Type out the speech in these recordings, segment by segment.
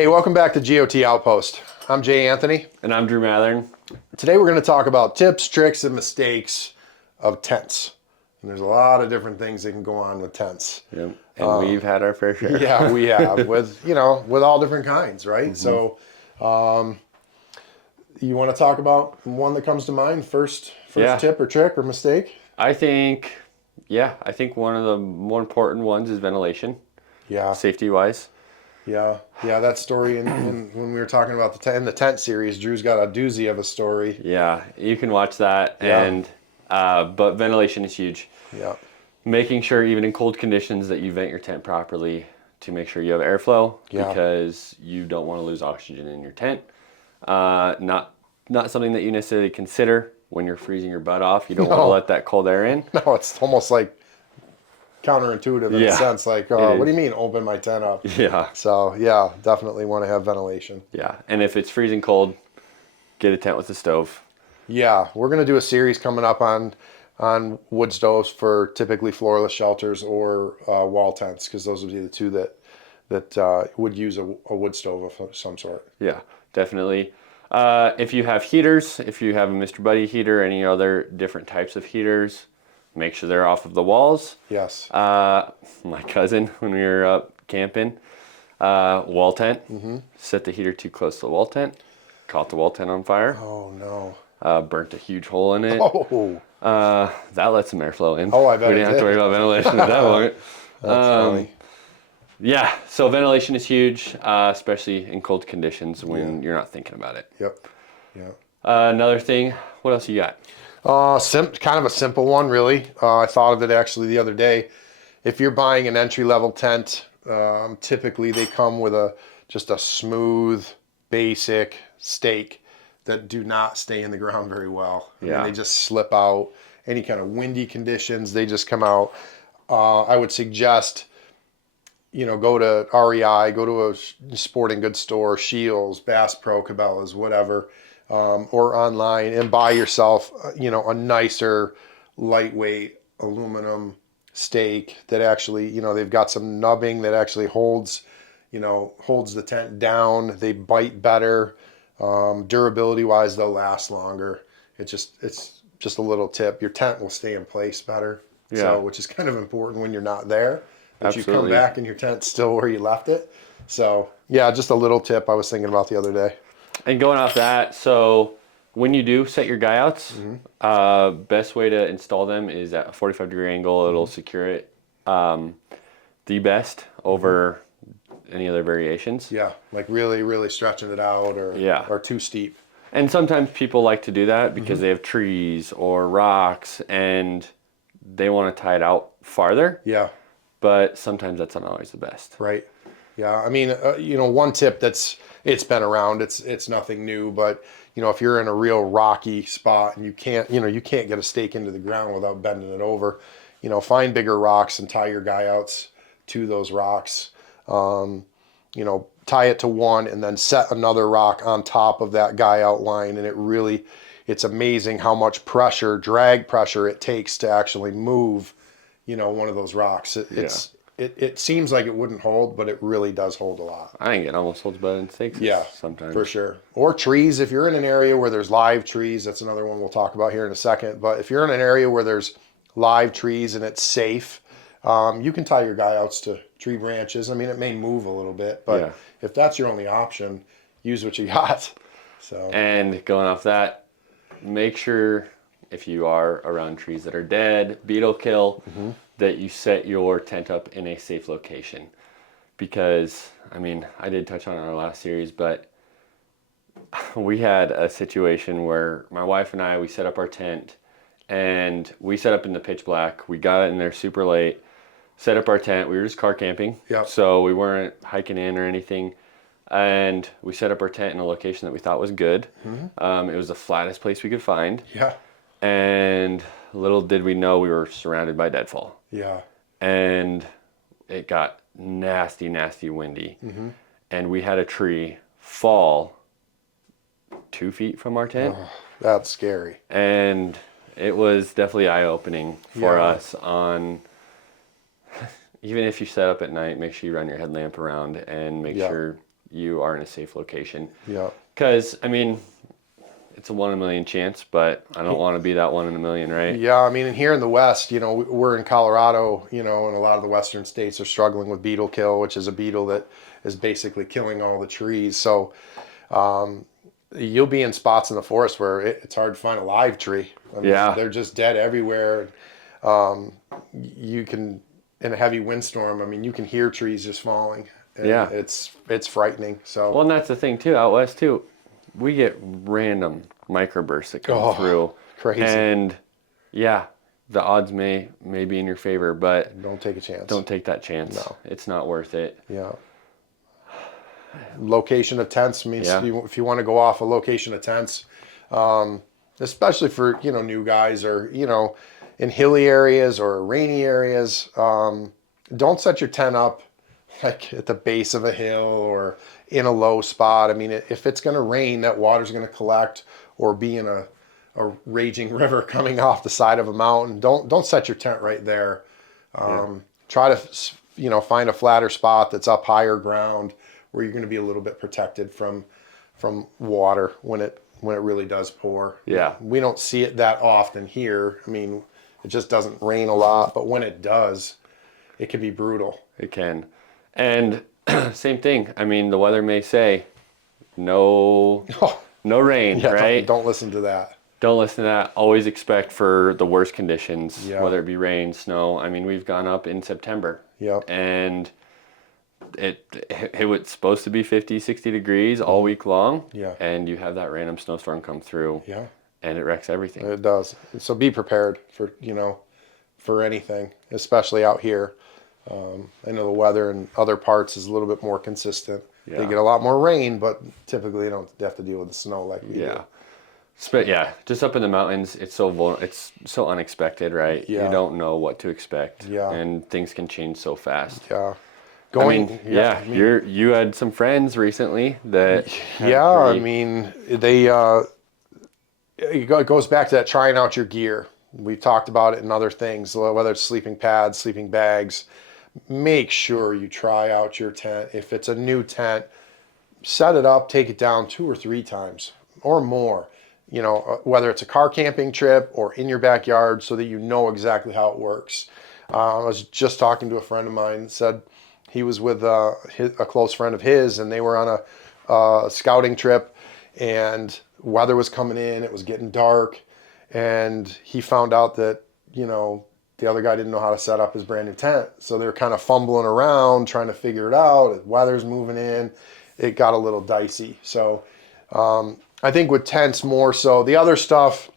Hey, welcome back to GOT Outpost. I'm Jay Anthony. And I'm Drew Mathern. Today we're going to talk about tips, tricks, and mistakes of tents. And there's a lot of different things that can go on with tents. Yep. And we've had our fair share. Yeah, we have with all different kinds, right? So, you want to talk about one that comes to mind first tip or trick or mistake? I think one of the more important ones is ventilation. Yeah. Safety-wise. Yeah, that story in when we were talking about the tent series, Drew's got a doozy of a story. Yeah, you can watch that. Yeah. And but ventilation is huge. Yeah. Making sure even in cold conditions that you vent your tent properly to make sure you have airflow because you don't want to lose oxygen in your tent. Not something that you necessarily consider when you're freezing your butt off. You don't want to let that cold air in. No, it's almost like counterintuitive in a sense. Like, what do you mean open my tent up? Yeah. So, yeah, definitely want to have ventilation. Yeah, and if it's freezing cold, get a tent with a stove. Yeah, we're going to do a series coming up on wood stoves for typically floorless shelters or wall tents, because those would be the two that would use a wood stove of some sort. Yeah, definitely. If you have heaters, if you have a Mr. Buddy heater, any other different types of heaters, make sure they're off of the walls. Yes. My cousin, when we were up camping, wall tent, set the heater too close to the wall tent, caught the wall tent on fire. Oh, no. Burnt a huge hole in it. Oh. That let some airflow in. Oh, I bet we didn't have to worry about ventilation at that point. That's funny. Yeah, so ventilation is huge, especially in cold conditions when you're not thinking about it. Yep. Yeah. Another thing, what else you got? Kind of a simple one, really. I thought of it actually the other day. If you're buying an entry-level tent, typically they come with just a smooth, basic stake that do not stay in the ground very well. I mean, they just slip out. Any kind of windy conditions, they just come out. I would suggest, go to REI, go to a sporting goods store, Scheels, Bass Pro, Cabela's, whatever. Or online and buy yourself, a nicer, lightweight aluminum stake that actually, they've got some nubbing that actually holds the tent down. They bite better. Durability wise, they'll last longer. It's just a little tip. Your tent will stay in place better. Yeah. So, which is kind of important when you're not there. But Absolutely. you come back and your tent's still where you left it. So, yeah, just a little tip I was thinking about the other day. And going off that, so when you do set your guy outs, best way to install them is at a 45-degree angle. It'll secure it the best over any other variations. Yeah, like really, really stretching it out or too steep. And sometimes people like to do that because they have trees or rocks and they want to tie it out farther. Yeah. But sometimes that's not always the best. Right. Yeah. I mean, one tip it's been around, it's nothing new, but if you're in a real rocky spot and you can't get a stake into the ground without bending it over, find bigger rocks and tie your guy outs to those rocks. Tie it to one and then set another rock on top of that guy out line. And it's amazing how much drag pressure it takes to actually move, one of those rocks. It seems like it wouldn't hold, but it really does hold a lot. I think it almost holds better than stakes. Yeah, sometimes. For sure. Or trees. If you're in an area where there's live trees, that's another one we'll talk about here in a second. But if you're in an area where there's live trees and it's safe, you can tie your guy outs to tree branches. I mean, it may move a little bit, but if that's your only option, use what you got. So. And going off that, make sure if you are around trees that are dead, beetle kill, that you set your tent up in a safe location. Because, I mean, I did touch on it in our last series, but we had a situation where my wife and I, we set up our tent, and we set up in the pitch black. We got in there super late, set up our tent. We were just car camping, so we weren't hiking in or anything. And we set up our tent in a location that we thought was good. It was the flattest place we could find. Yeah. And little did we know we were surrounded by deadfall. Yeah. And it got nasty, nasty windy. And we had a tree fall 2 feet from our tent. Oh, that's scary. And it was definitely eye-opening for us on, even if you set up at night, make sure you run your headlamp around and make sure you are in a safe location. Yeah. Because, I mean, it's a 1 in a million chance, but I don't want to be that 1 in a million, right? Yeah, I mean, and here in the West, we're in Colorado, and a lot of the Western states are struggling with beetle kill, which is a beetle that is basically killing all the trees. So you'll be in spots in the forest where it's hard to find a live tree. I mean, Yeah. they're just dead everywhere. You can, in a heavy windstorm, I mean, you can hear trees just falling. And Yeah. it's frightening. So Well, and that's the thing, too. Out West, too, we get random microbursts that come through. crazy. And, yeah, the odds may be in your favor, but Don't take a chance. don't take that chance. No. It's not worth it. Yeah. Location of tents means Yeah. if you want to go off a location of tents, especially for new guys or in hilly areas or rainy areas, don't set your tent up like at the base of a hill or in a low spot. I mean, if it's going to rain, that water's going to collect or be in a raging river coming off the side of a mountain. Don't set your tent right there. Try to find a flatter spot that's up higher ground where you're going to be a little bit protected from water when it really does pour. Yeah. We don't see it that often here. I mean, it just doesn't rain a lot, but when it does, it can be brutal. It can. And same thing. I mean, the weather may say no rain, Yeah, right? don't listen to that. Don't listen to that. Always expect for the worst conditions, Yeah. whether it be rain, snow. I mean, we've gone up in September. Yep. And it was supposed to be 50, 60 degrees all week long. Yeah. And you have that random snowstorm come through. Yeah. And it wrecks everything. It does. So be prepared for anything, especially out here. I know the weather in other parts is a little bit more consistent. Yeah. They get a lot more rain, but typically you don't have to deal with the snow like we do. Yeah, just up in the mountains, it's so unexpected, right? Yeah. You don't know what to expect. Yeah. And things can change so fast. Yeah. You had some friends recently that I mean, it goes back to that trying out your gear. We've talked about it in other things, whether it's sleeping pads, sleeping bags. Make sure you try out your tent. If it's a new tent, set it up, take it down 2 or 3 times or more. Whether it's a car camping trip or in your backyard, so that you know exactly how it works. I was just talking to a friend of mine, said he was with a close friend of his, and they were on a scouting trip, and weather was coming in, it was getting dark, and he found out that, the other guy didn't know how to set up his brand new tent. So they were kind of fumbling around, trying to figure it out. The weather's moving in. It got a little dicey. So I think with tents more so, the other stuff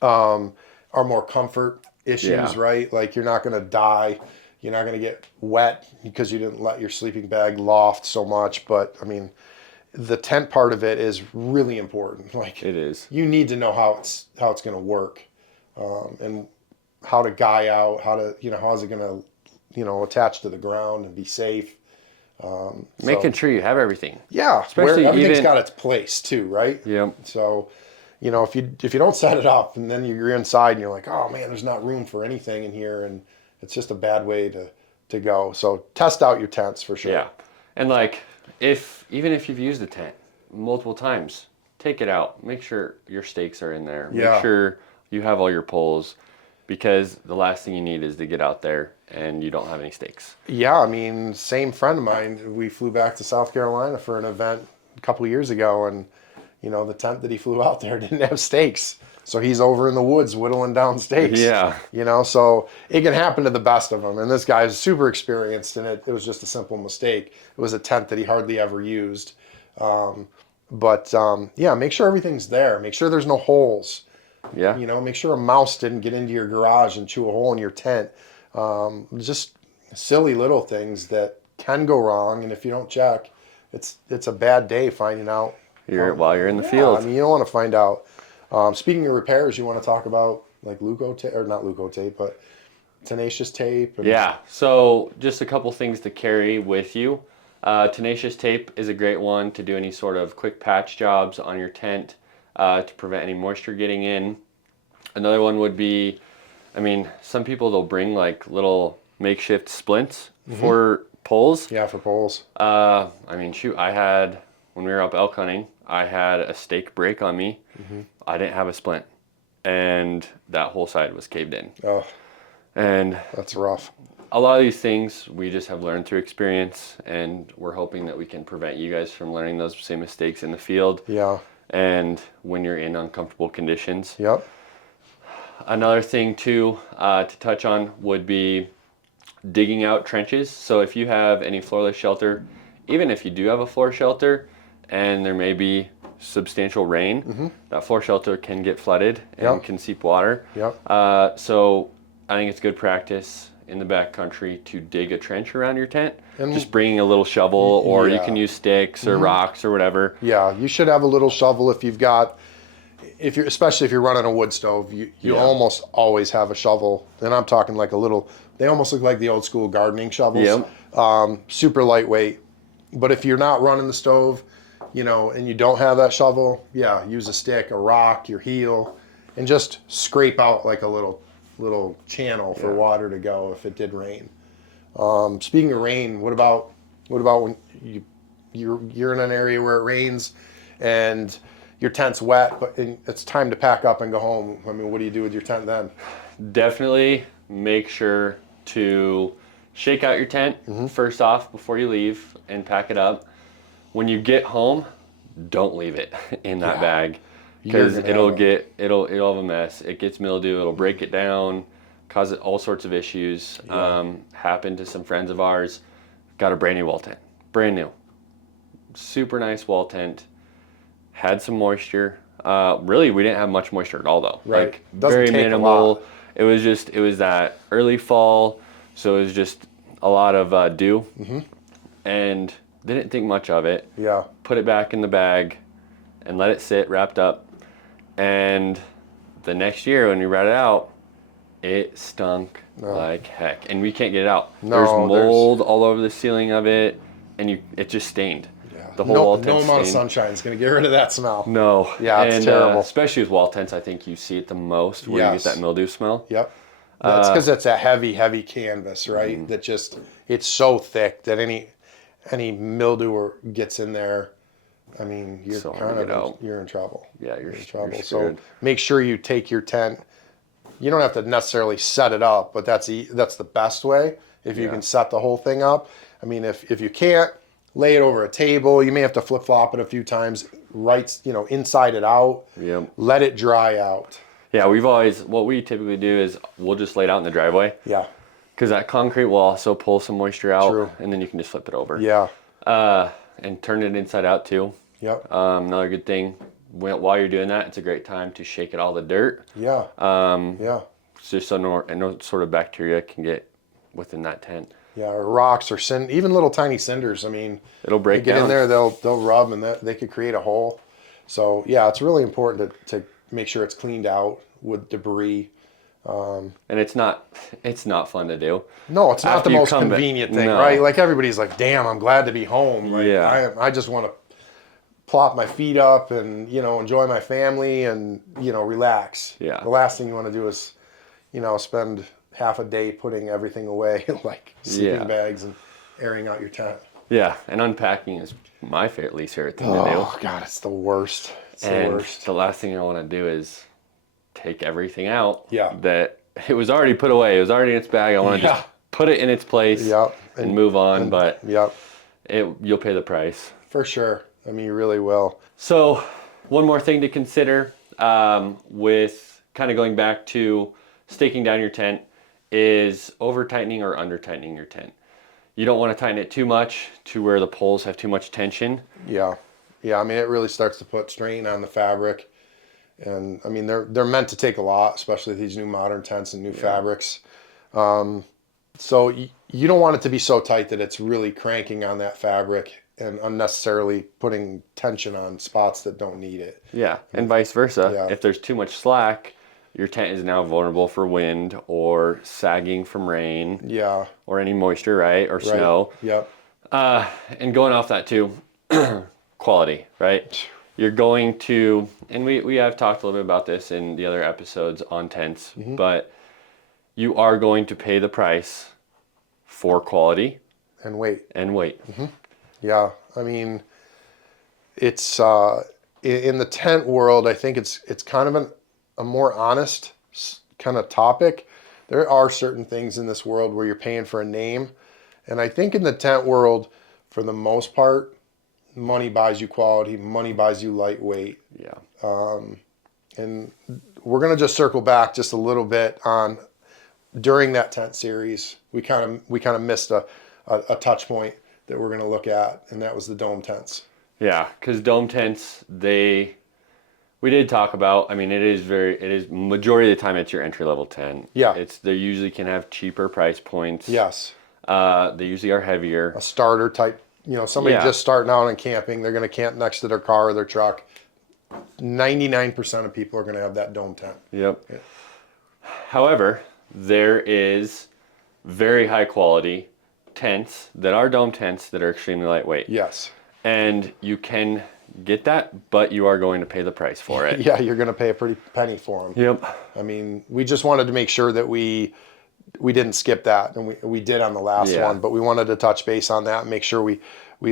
are more comfort issues, right? Like you're not going to die. You're not going to get wet because you didn't let your sleeping bag loft so much. But I mean, the tent part of it is really important. Like it is. You need to know how it's going to work, and how to guy out, how is it going to, attach to the ground and be safe. Making sure you have everything. Yeah, Especially everything's got its place too, right? Yep. So, if you don't set it up and then you're inside and you're like, oh man, there's not room for anything in here, and it's just a bad way to go. So test out your tents for sure. Yeah, and like even if you've used the tent multiple times, take it out. Make sure your stakes are in there. Yeah. Make sure you have all your poles, because the last thing you need is to get out there and you don't have any stakes. Yeah, I mean, same friend of mine, we flew back to South Carolina for an event a couple of years ago, and the tent that he flew out there didn't have stakes. So he's over in the woods whittling down stakes. Yeah. So it can happen to the best of them. And this guy is super experienced, and it was just a simple mistake. It was a tent that he hardly ever used. Make sure everything's there. Make sure there's no holes. Yeah. Make sure a mouse didn't get into your garage and chew a hole in your tent. Just silly little things that can go wrong, and if you don't check, it's a bad day finding out. While you're in the field. I mean, you don't want to find out. Speaking of repairs, you want to talk about like Leukotape, or not Leukotape, but tenacious tape. Yeah. So just a couple things to carry with you. Tenacious tape is a great one to do any sort of quick patch jobs on your tent, to prevent any moisture getting in. Another one would be, some people, they'll bring like little makeshift splints for poles. Yeah, for poles. I mean, shoot, when we were up elk hunting, I had a stake break on me. I didn't have a splint, and that whole side was caved in. Oh, And that's rough. a lot of these things we just have learned through experience, and we're hoping that we can prevent you guys from learning those same mistakes in the field. Yeah. And when you're in uncomfortable conditions. Yep. Another thing too to touch on would be digging out trenches. So if you have any floorless shelter, even if you do have a floor shelter and there may be substantial rain, that floor shelter can get flooded and can seep water. Yep. So I think it's good practice in the backcountry to dig a trench around your tent. And just bringing a little shovel, or you yeah. can use sticks or rocks or whatever. Yeah, you should have a little shovel if you've got, especially if you're running a wood stove, you almost always have a shovel. And I'm talking like a little, they almost look like the old school gardening shovels. Yep. Super lightweight. But if you're not running the stove, and you don't have that shovel, use a stick, a rock, your heel, and just scrape out like a little channel for water to go if it did rain. Speaking of rain, what about when you're in an area where it rains and your tent's wet, but it's time to pack up and go home? I mean, what do you do with your tent then? Definitely make sure to shake out your tent first off before you leave and pack it up. When you get home, don't leave it in that bag, because it'll have a mess. It gets mildew, it'll break it down, cause all sorts of issues. Happened to some friends of ours. Got a brand new wall tent, brand new, super nice wall tent. Had some moisture. Really, we didn't have much moisture at all though. Right. Like very minimal. It was that early fall, so it was just a lot of dew, and didn't think much of it. Yeah. Put it back in the bag and let it sit wrapped up. And the next year when we rat it out, it stunk like heck, and we can't get it out. There's mold all over the ceiling of it, and it just stained. The whole wall tent. No amount of sunshine is going to get rid of that smell. No. Yeah, it's terrible. Especially with wall tents, I think you see it the most where you get that mildew smell. Yep. That's because it's a heavy canvas, right? That it's so thick that any mildew gets in there. I mean, you're you're in trouble. Yeah, you're in trouble. So make sure you take your tent. You don't have to necessarily set it up, but that's the best way if you can set the whole thing up. I mean, if you can't, lay it over a table. You may have to flip-flop it a few times, inside it out. Yep. Let it dry out. Yeah, what we typically do is we'll just lay it out in the driveway. Yeah. Because that concrete will also pull some moisture out. True. And then you can just flip it over. Yeah. And turn it inside out too. Yep. Another good thing, while you're doing that, it's a great time to shake out all the dirt. Yeah. Just so no sort of bacteria can get within that tent. Yeah, or rocks or even little tiny cinders. I mean, it'll break down. Get in there, they'll rub, and they could create a hole. So yeah, it's really important to make sure it's cleaned out with debris. And it's not fun to do. No, it's not the most convenient thing, right? Like everybody's like, "Damn, I'm glad to be home." Like, I just want to plop my feet up and enjoy my family and relax. Yeah. The last thing you want to do is spend half a day putting everything away, like sleeping bags and airing out your tent. Yeah, and unpacking is my least favorite thing to do. Oh God, it's the worst. The last thing I want to do is take everything out. Yeah. That it was already put away. It was already in its bag. I want to just put it in its place. And move on. But you'll pay the price for sure. I mean, you really will. So, one more thing to consider with kind of going back to staking down your tent is over tightening or under tightening your tent. You don't want to tighten it too much to where the poles have too much tension. Yeah. I mean, it really starts to put strain on the fabric, and I mean they're meant to take a lot, especially these new modern tents and new fabrics. So you don't want it to be so tight that it's really cranking on that fabric and unnecessarily putting tension on spots that don't need it. Yeah, and vice versa. If there's too much slack, your tent is now vulnerable for wind or sagging from rain. Yeah. Or any moisture, right? Or snow. Yep. And going off that too, quality, right? You're going to, and we have talked a little bit about this in the other episodes on tents, but you are going to pay the price for quality. And weight. And weight. Yeah, I mean, it's in the tent world. I think it's kind of a more honest kind of topic. There are certain things in this world where you're paying for a name, and I think in the tent world, for the most part, money buys you quality, money buys you lightweight. Yeah. And we're gonna just circle back just a little bit on during that tent series. We kind of missed a touch point that we're gonna look at, and that was the dome tents. Yeah, because dome tents, we did talk about. I mean, it is majority of the time it's your entry level tent. Yeah. They usually can have cheaper price points. Yes. They usually are heavier. A starter type, somebody Yeah. just starting out and camping, they're going to camp next to their car or their truck. 99% of people are going to have that dome tent. Yep. Yeah. However, there is very high quality tents that are dome tents that are extremely lightweight. Yes. And you can get that, but you are going to pay the price for it. Yeah, you're going to pay a pretty penny for them. Yep. I mean, we just wanted to make sure that we didn't skip that, and we did on the last Yeah. one, but we wanted to touch base on that and make sure we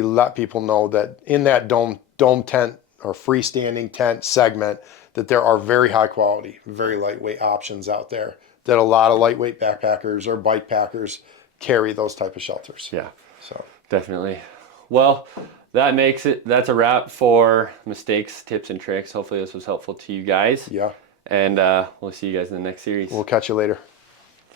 let people know that in that dome tent or freestanding tent segment, that there are very high quality, very lightweight options out there, that a lot of lightweight backpackers or bike packers carry those type of shelters. Yeah. So Definitely. Well, that's a wrap for mistakes, tips, and tricks. Hopefully this was helpful to you guys. yeah, And we'll see you guys in the next series. we'll catch you later.